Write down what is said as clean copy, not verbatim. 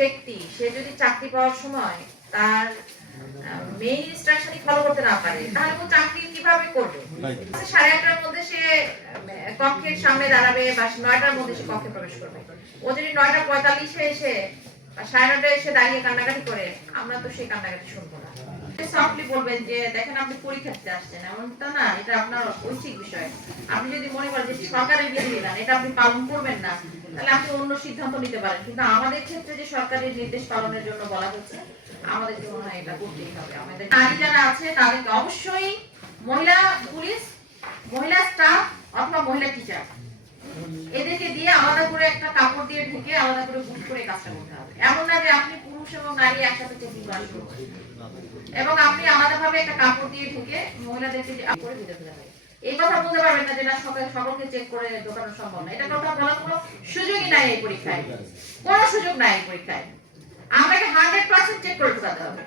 ব্যক্তি সে যদি চাকরি পাওয়ার সময় তার মেইন ইনস্ট্রাকশনই ফলো করতে না পারে তাহলে ও চাকরি কিভাবে করবে? 8:30টার মধ্যে সে কক্ষের সামনে দাঁড়াবে বা 9টার মধ্যে সে কক্ষে প্রবেশ করবে। ও যদি 9:45-এ এসে বা 9:30টায় এসে দাঁড়িয়ে কান্নাকাটি করে, আমরা তো সেই কান্নাকাটি শুনবো না। সফটলি বলবেন যে দেখেন আপনি পরীক্ষা দিতে আসছেন, এমনটা না, এটা আপনার ঐচ্ছিক বিষয়। আপনি যদি মনে করেন যে সরকারের বিধিবিধান এটা আপনি পালন করবেন না, তাহলে আপনি অন্য সিদ্ধান্ত নিতে পারেন। কিন্তু আমাদের ক্ষেত্রে যে সরকারের নির্দেশ পালনের জন্য বলা হচ্ছে, আমাদেরকে মনে হয় এটা করতেই হবে। আমাদের নারী যারা আছে তাদেরকে অবশ্যই মহিলা পুলিশ, মহিলা স্টাফ অথবা মহিলা টিচার এদেরকে দিয়ে আলাদা করে একটা কাপড় দিয়ে ঢেকে আলাদা করে বুট করে কাজটা করতে হবে। এমন না যে আপনি পুরুষ এবং নারী একসাথে চেকিং করা শুরু করেন এবং আপনি আলাদাভাবে একটা কাপড় দিয়ে ঢেকে মহিলাদেরকে করে দিতে হবে। এই কথা বলতে পারবেন না যেটা সকলকে চেক করে ঢোকানো সম্ভব না। এটা কথা বলার কোনো সুযোগই নাই এই পরীক্ষায়, কোনো সুযোগ নাই এই পরীক্ষায়। আমাকে 100% চেক করে ঢোকাতে হবে।